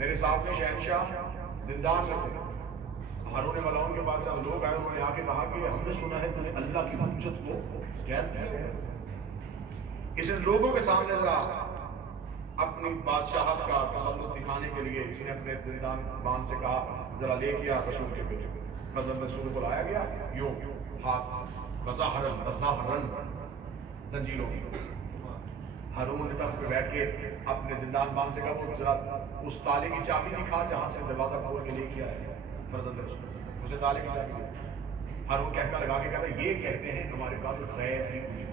میرے ساتھ میں شہنشاہ زندان میں تھے. ہارون ملعون کے پاس جب لوگ آئے انہوں نے آ کے کہا کہ ہم نے سنا ہے تم نے اللہ کی حجت کو قید کیا. اس نے لوگوں کے سامنے ذرا اپنی بادشاہت کا تسلط دکھانے کے لیے اس نے اپنے زندان بان سے کہا ذرا لے گیا رسول کے بیٹے کو. حضرت رسول کو لایا گیا یوں ہاتھ بظاہرن زنجیروں کی. ہارون نے تخت پہ بیٹھ کے اپنے زندان بان سے کہا وہ ذرا اس تالے کی چابی دکھا جہاں سے دروازہ کھول کے لے کے آیا ہے. حضرت رسول اسے تالے کی چابی دی. ہارون کہتا لگا کے کہتا یہ کہتے ہیں ہمارے پاس غیر کی کچھ نہیں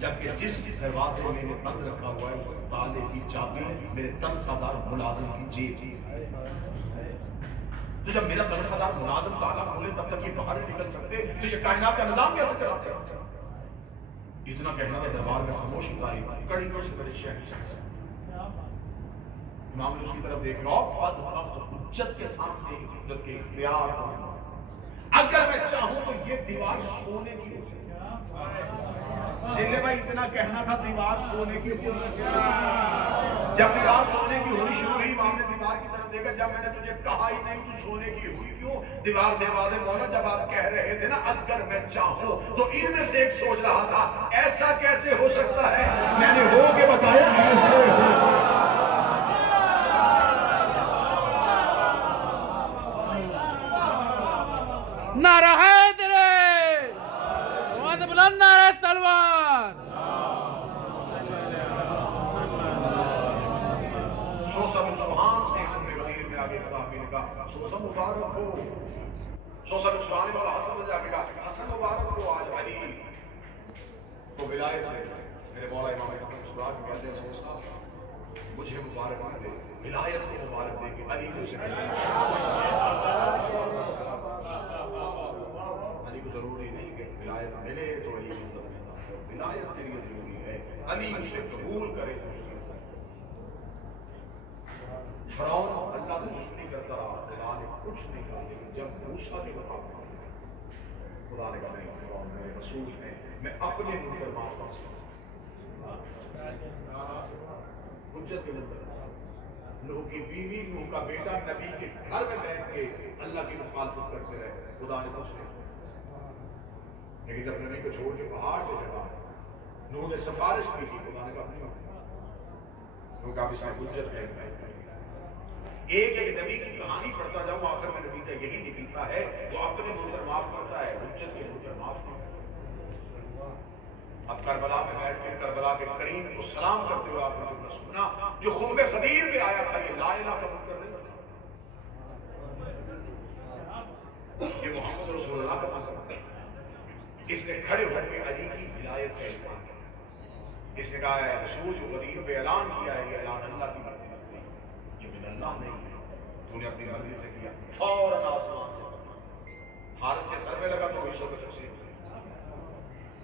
جبکہ جس دروازے میں نے بند رکھا ہوا ہے اس تالے کی چابی میرے تنخواہ دار ملازم کی جیب. تو جب میرا تنخواہ دار ملازم تالا کھولے تب تک یہ باہر نکل سکتے تو یہ کائنات کا نظام کیسے چلاتے ہیں؟ اتنا کہنا تھا دربار میں خاموشی تاری کڑیوں سے بڑے شہنشاہ. امام نے اس کی طرف دیکھ رہا حجت کے سامنے حجت کے اختیار کو اگر میں چاہوں تو یہ دیوار سونے کی ہو جلے بھائی اتنا کہنا تھا دیوار سونے کی ہونی شروع. جب دیوار سونے کی ہونی شروع ہوئی امام نے دیوار کی طرف دیکھا جب میں نے تجھے کہا ہی نہیں تو سونے کی ہوئی کیوں. دیوار سے آواز مولا جب آپ کہہ رہے تھے نا اگر میں چاہوں تو ان میں سے ایک سوچ رہا تھا ایسا کیسے ہو سکتا ہے میں نے ہو کے بتایا ایسے ہو سکتا ہے. نعرہ حیدرے بہت بلند نعرہ تلوار. سوسہ بن سبحان سے ہم نے غدیر میں آگے صحابی نے کہا سوسہ مبارک ہو. سوسہ بن سبحان والا حسن سے جا کے کہا حسن مبارک ہو آج علی تو ولایت ہے. میرے مولا امام حسن سبحان کہتے ہیں سوسہ مجھے مبارک نہ دے ولایت کو مبارک دے کہ علی کو سے علی کو ضروری نہیں کہ ولایت ملے تو علی کی عزت ہے. ولایت کے لیے ضروری ہے علی اسے قبول کرے. فرعون اللہ سے دشمنی کرتا رہا خدا نے کچھ نہیں کہا لیکن جب موسیٰ کے مقابلے خدا نے کہا نہیں فرعون میرے رسول ہیں میں اپنے منکر معاف کر سکتا حجت کے منکر. نوح کی بیوی نوح کا بیٹا نبی کے گھر میں بیٹھ کے اللہ کی مخالفت کرتے رہے خدا نے کچھ نہیں. لیکن جب نبی کو چھوڑ کے پہاڑ پہ چڑھا نوح نے سفارش کی خدا نے کہا نہیں. نوح کا اس نے حجت ہے. ایک ایک نبی کی کہانی پڑھتا جاؤں آخر میں نتیجہ یہی نکلتا ہے جو اپنے منکر معاف کرتا ہے حجت کے منکر معاف کرتا ہے. اب کربلا میں بیٹھ کے کربلا کے کریم کو سلام کرتے ہوئے آپ نے سنا جو خنب غدیر میں آیا تھا یہ لا الہ کا منکر نہیں تھا یہ محمد رسول اللہ کا منکر تھا. اس نے کھڑے ہو کے علی کی ولایت کا اعلان کیا. اس نے کہا ہے رسول جو غدیر پہ اعلان کیا ہے یہ اعلان اللہ کی مرضی سے نہیں یہ من اللہ نہیں ہے تو نے اپنی مرضی سے کیا. فوراً آسمان سے حارث کے سر میں لگا تو عیسیٰ کو تفسیر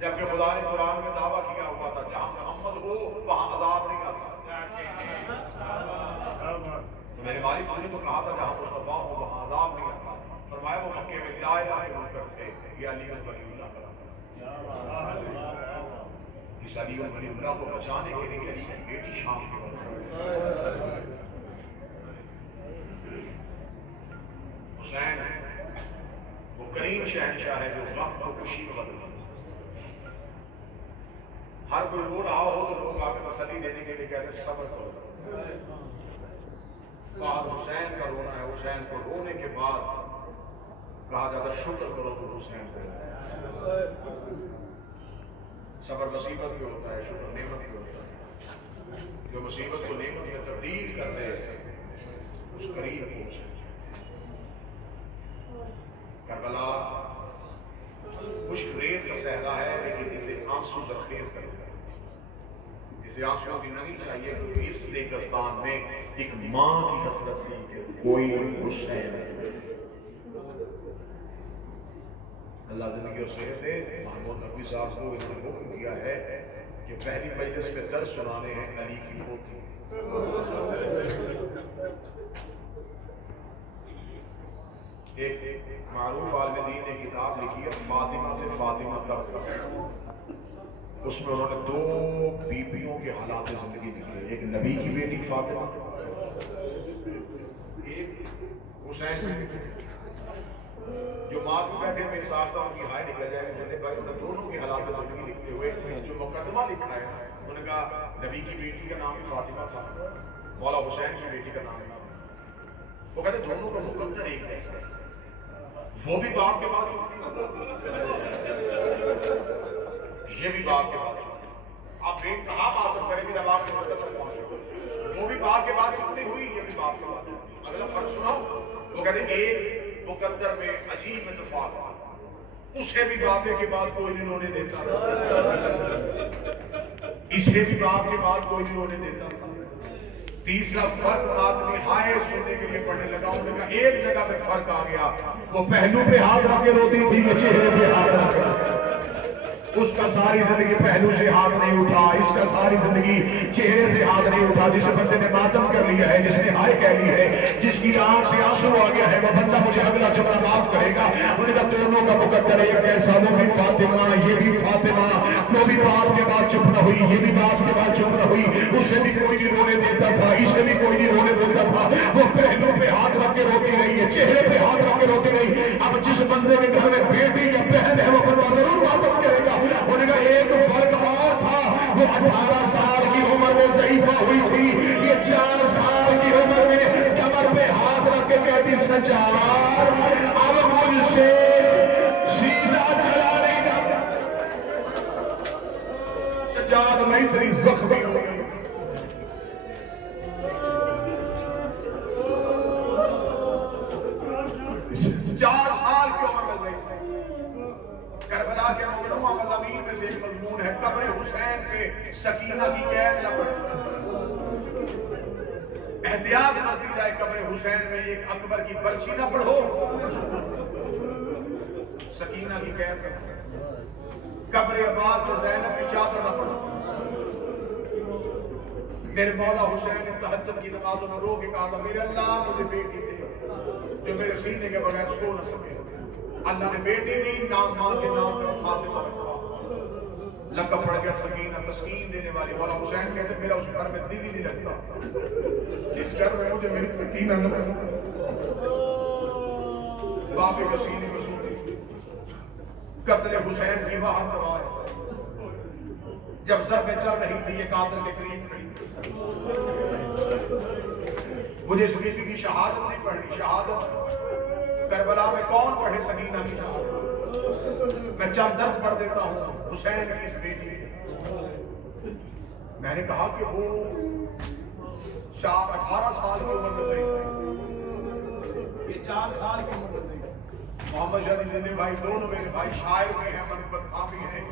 جبکہ خدا نے قرآن میں دعویٰ کیا ہوا تھا جہاں محمد ہو وہاں عذاب نہیں آتا. تو میرے مالک نے تو کہا تھا جہاں مصطفیٰ ہو وہاں عذاب نہیں آتا. فرمایا وہ مکے میں لا الہ کے منکر تھے یہ علی ولی اللہ کا اس علی ولی اللہ کو بچانے کے لیے علی کی بیٹی شام کے حسین وہ کریم شہنشاہ ہے جو وقت کو خوشی میں بدل دیتا. ہر کوئی رو رہا ہو تو لوگ آ کے تسلی دینے کے لیے کہتے ہیں صبر کرو. بعد حسین کا رونا ہے حسین کو رونے کے بعد کہا جاتا شکر کرو تو حسین کو. صبر مصیبت بھی ہوتا ہے شکر نعمت بھی ہوتا ہے. جو مصیبت کو نعمت میں تبدیل کر دے اس قریب کو کربلا خشک ریت کا صحرا ہے لیکن اسے آنسو زرخیز کر دیا. اسے آنسو کی نہیں چاہیے کیونکہ اس ریگستان میں ایک ماں کی حسرت تھی کہ کوئی حسین. اللہ زندگی اور صحت دے. محمود نقوی صاحب کو اس نے حکم کیا ہے کہ پہلی مجلس میں درس سنانے ہیں علی کی پوتی. ایک معروف عالم دین نے کتاب لکھی ہے فاطمہ سے فاطمہ تک اس میں انہوں نے 2 بیویوں کے حالات زندگی لکھے، ایک نبی کی بیٹی فاطمہ، ایک حسین کی بیٹی جو ماں کو بیٹھے میں ساختہ ان کی ہائے نکل جائے گے بھائی، انہوں نے دونوں کے حالات زندگی لکھتے ہوئے جو مقدمہ لکھ رہا ہے، انہوں نے کہا نبی کی بیٹی کا نام فاطمہ تھا، مولا حسین کی بیٹی کا نام تھا، وہ کہتے دونوں کا مقدر ایک جیسا ہے، وہ بھی باپ کے بعد چکی، یہ بھی باپ کے بعد چکی، آپ بیٹ کہاں ماتم کریں گے جب آپ کے صدر تک پہنچے، وہ بھی باپ کے بعد چکنے ہوئی، یہ بھی باپ کے بعد چکی۔ اگلا فرق سناؤ، وہ کہتے ایک مقدر میں عجیب اتفاق تھا، اسے بھی باپ کے بعد کوئی نہیں رونے دیتا تھا، اسے بھی باپ کے بعد کوئی نہیں رونے دیتا تھا۔ تیسرا فرق آدمی ہائے سننے کے لیے پڑھنے لگا، انہوں نے کہا ایک جگہ میں فرق آ گیا، وہ پہلو پہ ہاتھ رکھ کے روتی تھی، یہ چہرے پہ ہاتھ رکھ کے، اس کا ساری زندگی پہلو سے ہاتھ نہیں اٹھا، اس کا ساری زندگی چہرے سے ہاتھ نہیں اٹھا۔ جس بندے نے ماتم کر لیا ہے، جس نے ہائے کہہ لی ہے، جس کی آنکھ سے آنسو آ گیا ہے، وہ بندہ مجھے اگلا جملہ معاف کرے گا، انہوں نے کہا دونوں کا مقدر ہے ایک ایسا، وہ بھی فاطمہ یہ بھی فاطمہ، وہ بھی باپ کے بعد چپ نہ ہوئی، یہ بھی باپ کے بعد چپ نہ ہوئی، اسے بھی کوئی نہیں رونے دیتا تھا، اسے بھی کوئی نہیں رونے دیتا تھا، وہ پہلو پہ ہاتھ رکھ کے روتی رہی ہے، چہرے پہ ہاتھ رکھ کے روتی رہی۔ اب جس بندے کے گھر میں بیٹی یا بہن ہے وہ بندہ ضرور ماتم کرے گا۔ انہوں نے کہا ایک فرق اور تھا، وہ 18 سال کی عمر میں ضعیفہ ہوئی تھی، یہ 4 سال کی عمر میں کمر پہ ہاتھ رکھ کے کہتی سجاد اب مجھ سے سیدھا چلا نہیں جاتا، سجاد میں اتنی زخمی ہو گئی، 4 سال کی عمر میں ضعیفہ۔ کربلا کے ممنوعہ مضامین میں سے ایک مضمون ہے قبر حسین پہ سکینہ کی قید نہ پڑے، احتیاط کرتی جائے قبر حسین میں ایک اکبر کی برچی نہ پڑھو، سکینہ کی قید نہ پڑھو، قبر عباس میں زینب کی چادر نہ پڑھو۔ میرے مولا حسین نے تہجد کی نمازوں میں رو کے کہا تھا میرے اللہ مجھے بیٹی دے جو میرے سینے کے بغیر سو نہ سکے، اللہ نے بیٹی دی، نام ماں کے نام پر فاطمہ رکھا، لقب پڑھ گیا سکینہ، تسکین دینے والی۔ مولا حسین کہتے میرا اس گھر میں دل ہی نہیں لگتا، اس گھر میں مجھے میری سکینہ نہ لگتا، باپ کے سینے میں سوتی۔ قتل حسین کی وہاں گواہ ہے، جب ضربیں چل رہی تھی یہ قاتل کے قریب کھڑی تھی، مجھے اس بیٹی کی شہادت نہیں پڑھنی، شہادت کربلا میں کون پڑھے سکینہ کی شہادت، میں چند درد پڑھ دیتا ہوں حسین کی اس بیٹی کی۔ میں نے کہا کہ وہ 18 سال کی عمر میں ضعیف، یہ 4 سال کی عمر میں ضعیف۔ محمد شاہ زندے بھائی دونوں میرے بھائی شاعر بھی ہیں، منقبت خواں بھی ہیں،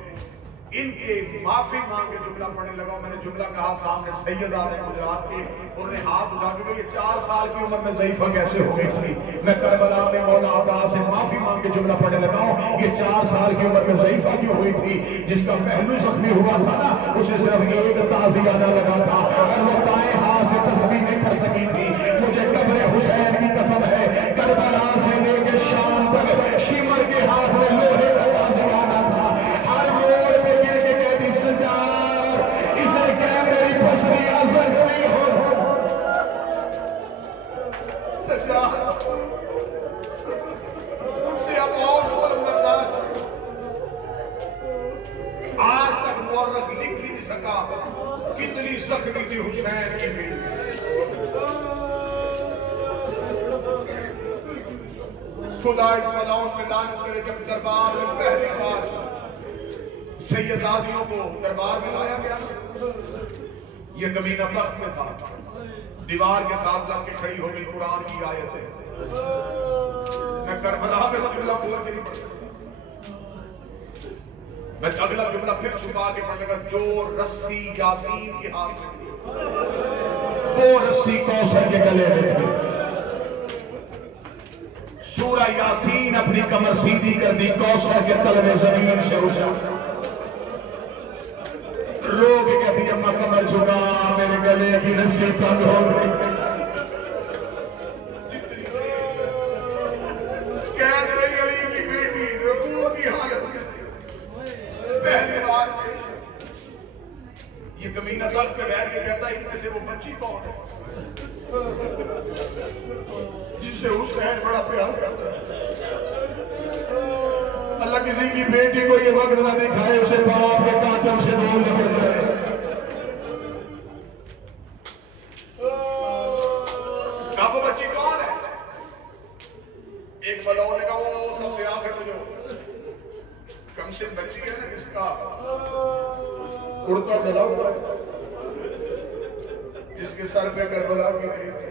ان کے معافی مانگے جملہ پڑھنے لگا، میں نے جملہ کہا سامنے سید آدھے گجرات کے، انہوں نے ہاتھ اٹھا کے یہ 4 سال کی عمر میں ضعیفہ کیسے ہو گئی تھی؟ میں کربلا میں مولا عباس سے معافی مانگ کے جملہ پڑھنے لگا ہوں، یہ 4 سال کی عمر میں ضعیفہ کیوں ہوئی تھی؟ جس کا پہلو زخمی ہوا تھا نا، اسے صرف ایک تعزیہ نہ لگا تھا، اور وہ دائیں ہاتھ سے تسبیح نہیں پڑھ سکی تھی۔ مجھے قبر حسین کی قسم ہے، کربلا سے لے کے شام تک شمر کے ہاتھ میں لوہے کا تعزیہ آنا تھا، ہر موڑ پہ گر کے کہتی سجاد اسے کہہ میری پسلیاں زخمی ہو، سجاد سے اب اور ظلم برداشت، آج تک مورخ لکھ ہی نہیں سکا کتنی زخمی تھی حسین کی بیٹی۔ خدا اس ملعون میں لعنت کرے، جب دربار میں پہلی بار سیدزادیوں کو دربار میں لایا گیا، یہ کمینہ تخت میں تھا، دیوار کے ساتھ لگ کے کھڑی ہو گئی قرآن کی آیتیں، میں کربلا میں جملہ بول کے نہیں پڑھ سکتا، میں اگلا جملہ پھر چھپا کے پڑھنے کا، جو رسی یاسین کے ہاتھ میں تھی وہ رسی کوثر کے گلے میں تھی، سورہ یاسین اپنی کمر سیدھی کر دی، کوثر کے تلوے زمین سے اٹھا، رو کے کہتی اماں کمر جھکا میرے گلے کی رسی تنگ ہو گئی، قید رہی علی کی بیٹی رکوع کی حالت میں پہلی بار یہ کمینہ تخت پہ بیٹھ کے کہتا ہے ان میں سے وہ بچی کون ہے جسے حسین بڑا پیار کرتا ہے؟ اللہ کسی کی بیٹی کو یہ وقت نہ دکھائے اسے باپ کے قاتل سے دور نہ پڑ جائے۔ کہا وہ بچی کون ہے؟ ایک ملعون نے کہا وہ سب سے آخر میں جو کم سے بچی ہے نا جس کا کرتا چلا ہوا ہے، جس کے سر پہ کربلا کی گئی تھی،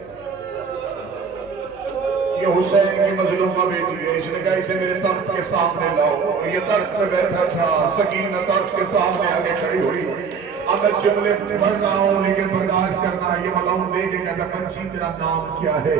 یہ حسین کی مظلومہ بیٹی ہے۔ اس نے کہا اسے میرے تخت کے سامنے لاؤ۔ یہ تخت پہ بیٹھا تھا، سکینہ تخت کے سامنے آگے کھڑی ہوئی۔ اب میں جملے پڑھ رہا ہوں لیکن برداشت کرنا ہے۔ یہ ملعون دے کے کہتا بچی تیرا نام کیا ہے؟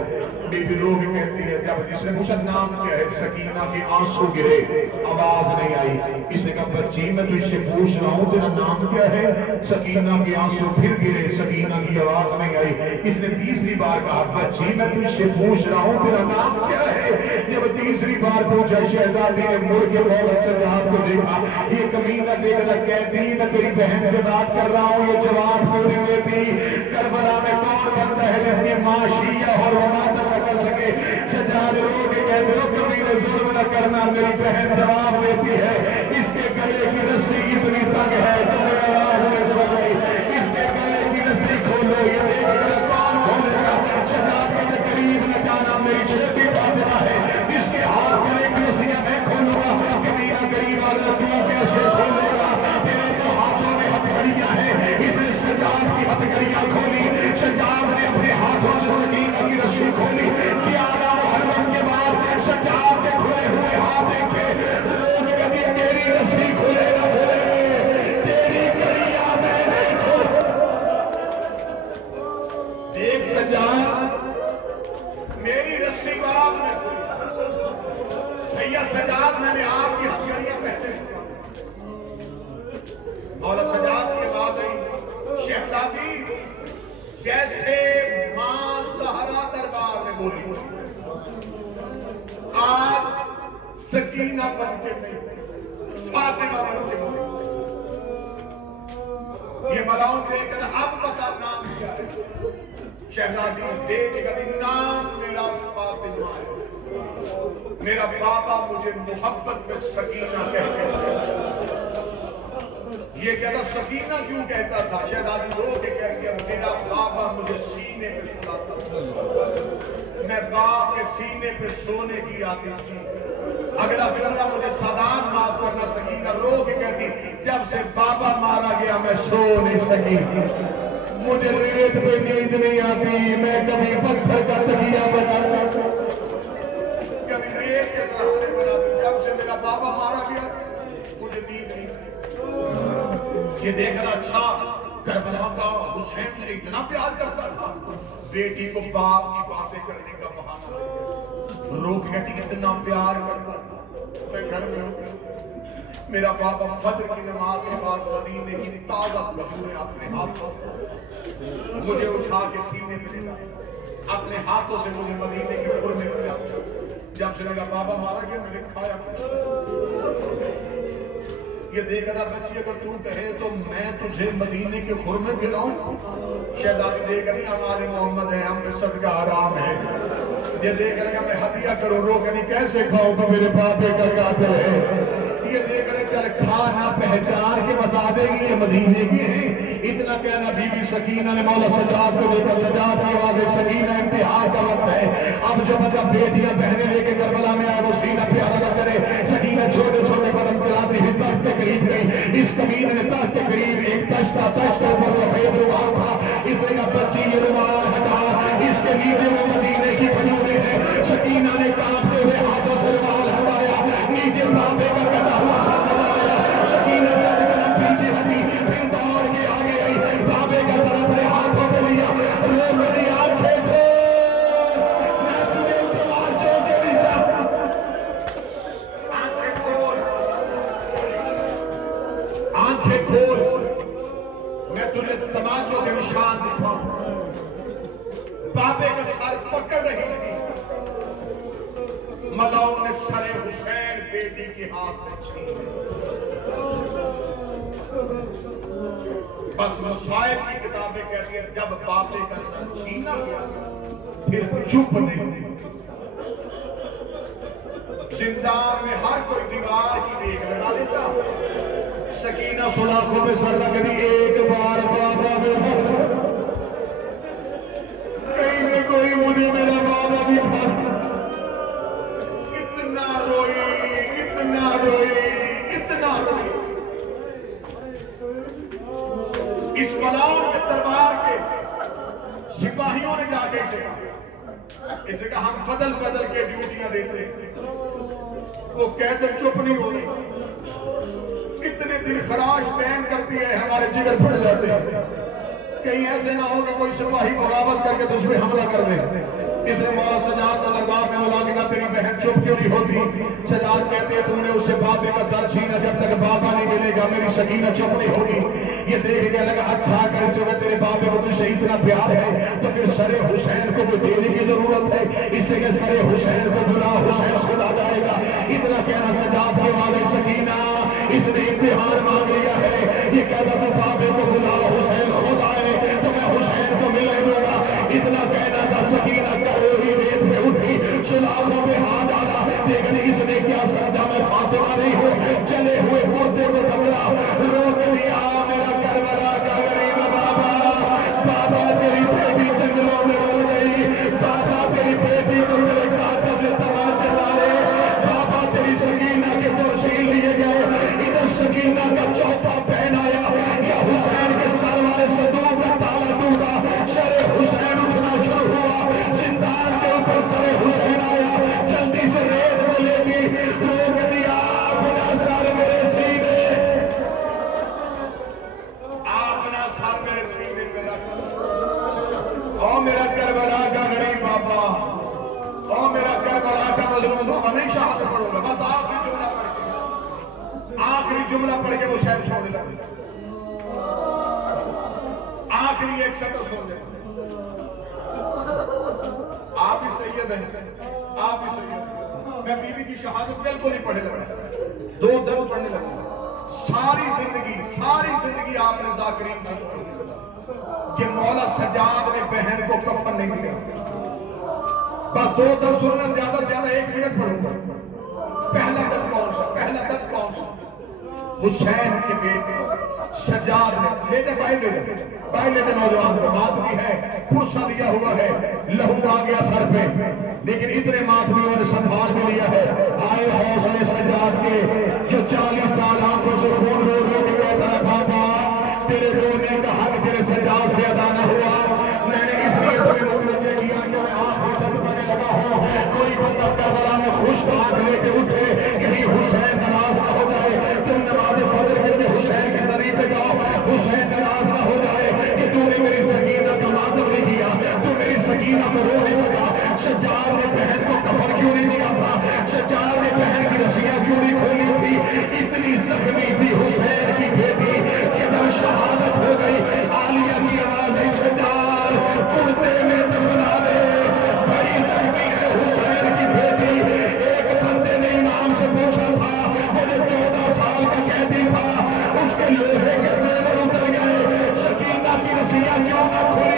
بی بی رو بھی کہتی ہے جب جس نے پوچھا نام کیا ہے؟ سکینہ کے آنسو گرے، آواز نہیں آئی۔ اس نے کہا بچی میں تجھ سے پوچھ رہا ہوں تیرا نام کیا ہے؟ سکینہ کے آنسو پھر گرے، سکینہ کی آواز نہیں آئی۔ اس نے تیسری بار کہا بچی میں تجھ سے پوچھ رہا ہوں تیرا نام کیا ہے؟ جب تیسری بار پوچھا شہزادی نے مڑ کے مولا سجاد کو دیکھا۔ یہ کمینہ دیکھ کر کہتی میں تیری بہن سے بات کر رہا ہوں، یہ جواب پوری دیتی کربلا میں کون بنتا ہے جس کی ماں شیعہ اور ماتم نہ کر سکے؟ سجاد رو کے کہتے ہو کبھی نے ظلم نہ کرنا، میری بہن جواب دیتی ہے اس کے گلے کی رسی اتنی تنگ ہے تم نے آواز نہیں سن رہی، اس کے گلے کی رسی کھولو، یہ دیکھ کر کون کھولے گا؟ سجاد کے قریب نہ جانا، میری چھوٹی فاطمہ ہے جس کے ہاتھ گلے کی رسیاں میں کھولوں گا، کبھی نہ قریب آگے تو کیسے کھولے گا؟ تیرے تو ہاتھوں میں ہتھکڑیاں ہیں۔ اس نے سجاد کی ہتھکڑیاں کھولی، سجاد نے اپنے ہاتھوں سے سکینہ کی رسی کھولی۔ گیارہ محرم کے بعد سجاد کے کھلے ہوئے ہاتھ دیکھے، لوگ کبھی تیری رسی کھلے نہ کھلے، تیری کڑیاں میں نہیں کھلے۔ دیکھ سجاد میری رسی بعد میں کھلی، بھیا سجاد میں نے آپ کی ہتھکڑیاں پہنے۔ مولا سجاد کی آواز آئی شہزادی جیسے ماں زہرا دربار میں بولی آج سکینہ بن کے نہیں فاطمہ بن کے بولی۔ یہ ملعون دے کر اب بتا نام کیا ہے؟ شہزادی دے کے کہتی نام میرا فاطمہ ہے، میرا بابا مجھے محبت میں سکینہ کہتے ہیں۔ یہ کہتا سکینہ کیوں کہتا تھا؟ شہزادی رو کے کہتی ہے میرا بابا مجھے سینے پہ سلاتا تھا، میں باپ کے سینے پہ سونے کی عادت تھی۔ اگلا جملہ مجھے سادات معاف کرنا، سکینہ رو کے کہتی جب سے بابا مارا گیا میں سو نہیں سکی، مجھے ریت پہ نیند نہیں آتی، میں کبھی پتھر کا تکیہ بناتا، کبھی ریت کے سہارے بناتی، جب سے میرا بابا مارا گیا مجھے نیند نہیں آتی۔ یہ دیکھنا اچھا کربلا کا حسین نے اتنا پیار کرتا تھا، بیٹی کو باپ کی باتیں کرنے کا بہانہ رو کہتی اتنا پیار کرتا تھا۔ میں گھر میں ہوں، میرا بابا فجر کی نماز کے بعد مدینے کی تازہ کھجوریں اپنے ہاتھوں مجھے اٹھا کے سینے پہ لے اپنے ہاتھوں سے مجھے مدینے کے خرمے پہ جب سے میرا بابا مارا گیا میں نے کھایا کچھ۔ یہ دیکھ رہا بچی اگر تو کہے تو میں تجھے مدینے کے خرمے کھلاؤں؟ شہزادی دیکھ رہی ہمارے محمد ہیں، ہم پہ صدقہ حرام ہے۔ یہ دیکھ رہا میں ہدیہ کرو، رو کہنی کیسے کھاؤں تو میرے باپے کا قاتل ہے۔ یہ دیکھ رہے چل کھانا پہچان کے بتا دے گی یہ مدینے کی ہیں۔ اتنا کہنا بی بی سکینہ نے مولا سجاد کو دیکھا، سجاد کی آواز ہے سکینہ امتحان کا وقت ہے، اب جو مطلب بیٹیاں بہنیں لے کے کربلا میں آئے وہ سینہ پیارا نہ کرے۔ سکینہ چھوٹے چھوٹے قدم چلاتی ہوئی تخت کے قریب گئی، اس کمینے نے تخت کے قریب ایک تشت تھا، تشت کے اوپر سفید رومال تھا، اس نے کہا بچی یہ رومال ہٹا، اس کے نیچے وہ مدینے کی کھجوریں ہیں۔ سکینہ نے کانپتے ہوئے ہاتھوں سے رومال ہٹایا، نیچے بابے کا کٹا ہوا سر دبایا، سکینہ چند قدم پیچھے ہٹی، پھر دوڑ کے آگے آئی، بابے کا سر اپنے ہاتھوں پہ لیا، رو میری آنکھیں کھول، میں تجھے تماشوں کے نشان، آنکھیں کھول، آنکھیں کھول، میں تجھے تماشوں کے نشان دکھاؤں۔ بابے کا سر پکڑ رہی تھی، ملعون نے سر حسین بیٹی کے ہاتھ سے چھین بس مصائب کی کتابیں کہتی ہیں جب بابے کا سر چھینا گیا پھر چپ نہیں. زندان میں ہر کوئی دیوار کی دیکھ لگا لیتا. سکینہ سلاخوں پہ سر لگ دی ایک بار بابا میں کہیں نے کوئی مجھے میرا بابا بھی تھا. اتنا روئی اتنا روئی اتنا روئی. اس ملعون کے دربار کے سپاہیوں نے جا کے اسے کہا ہم بدل بدل کے ڈیوٹیاں دیتے ہیں. وہ کہتے چپ نہیں ہو رہی. اتنے دن خراش بین کرتی ہے ہمارے جگر پھٹ جاتے ہیں. کہیں ایسے نہ ہو کہ کوئی سپاہی بغاوت کر کے تو اس پہ حملہ کر دے. اس نے مولا سجاد کو دربار میں بلا کے کہا تیری بہن چپ کیوں نہیں ہوتی. سجاد کہتے ہیں تو نے اس سے بابے کا سر چھینا جب تک بابا نہیں ملے گا میری سکینہ چپ نہیں ہوگی. یہ دیکھ کے لگا اچھا کر اس وقت تیرے بابے کو تجھ سے اتنا پیار ہے تو پھر سر حسین کو بھی دینے کی ضرورت ہے. اس سے کہ سر حسین کو بلا حسین خود آ جائے گا. اتنا کہنا سجاد کے والے سکینہ اس نے امتحان مانگ لیا ہے. یہ کہتا تو بابے کو بلا حسین خود آئے تو میں حسین کو ملنے دوں گا. اتنا کہنا تھا سکینہ کر وہی ریت پہ اٹھی سلاخوں پہ ہاتھ ڈالا. لیکن اس نے کیا سمجھا میں فاطمہ نہیں ہوں. چلے ہوئے پردے کو پکڑا روک دیا میرا کربلا کا غریب بابا. بابا تیری بیٹی جنگلوں میں رول گئی. بابا تیری بیٹی کو میرے قاتل نے تماچے مارے. بابا تیری سکینہ کے ترسیل لیے گئے. ادھر سکینہ کا چوپا پہنایا یا حسین کے سر والے صندوق کا تالا ٹوٹا. سر حسین اٹھنا شروع ہوا. زندان کے اوپر سر حسین آیا. جلدی سے ریت میں لے گی روک دیا اپنا سر میرے سینے. اپنا سر میرے سینے میں رکھ. او میرا کربلا کا غریب بابا. او میرا کربلا کا مظلوم بابا. نہیں شہادت پڑھوں گا بس آخری جملہ پڑھ کے آخری جملہ پڑھ کے حسین چھوڑ لیں. آخری ایک سطر سن لیں. آپ ہی سید ہیں. آپ ہی سید ہیں. میں بی بی کی شہادت بالکل ہی پڑھے لگا. 2 دم پڑھنے لگا. ساری زندگی آپ نے ذاکرین کی کہ مولا سجاد نے بہن کو کفن نہیں دیا. بس 2 دم سننا. زیادہ سے زیادہ 1 منٹ پڑھوں گا. پہلا دم کون سا؟ حسین کے بیٹے سجاد نے لے دے بائی لے دے نوجوان کو. بات بھی ہے پرسہ دیا ہوا ہے لہو آ گیا سر پہ لیکن اتنے ماتمیوں نے سنبھال بھی لیا ہے. آئے حوصلے سجاد کے جو 40 سال آنکھوں سے خون رو رو کے کہتا ہے بابا تیرے رونے کا حق تیرے سجاد سے ادا نہ ہوا. میں نے اس لیے تمہیں متوجہ کیا کہ میں آنکھوں تک بنے لگا ہوں. کوئی بندہ کربلا میں خشک آنکھ لے کے اٹھے کہیں حسین ناراض نہ ہو جائے. تم نماز فجر کے لیے حسین کے ذریعے پہ جاؤ. حسین ناراض نہ ہو جائے کہ تو نے میری سکینہ کا ماتم نہیں کیا. تو میری سکینہ کو رو نہیں سکا. سجاد نے بہن کو کفن کیوں نہیں دیا تھا. سجاد نے بہن کی رسیاں کیوں نہیں کھولی تھی. اتنی زخمی تھی حسین کی بیٹی کہ جب شہادت ہو گئی عالیہ کی آواز ہے سجاد کرتے میں دفنا دے. بڑی زخمی ہے حسین کی بیٹی. ایک بندے نے امام سے پوچھا تھا وہ جو 14 سال کا قیدی تھا اس کے لوہے کے زیور اتر گئے. سکینہ کی رسیاں کیوں نہ کھلی.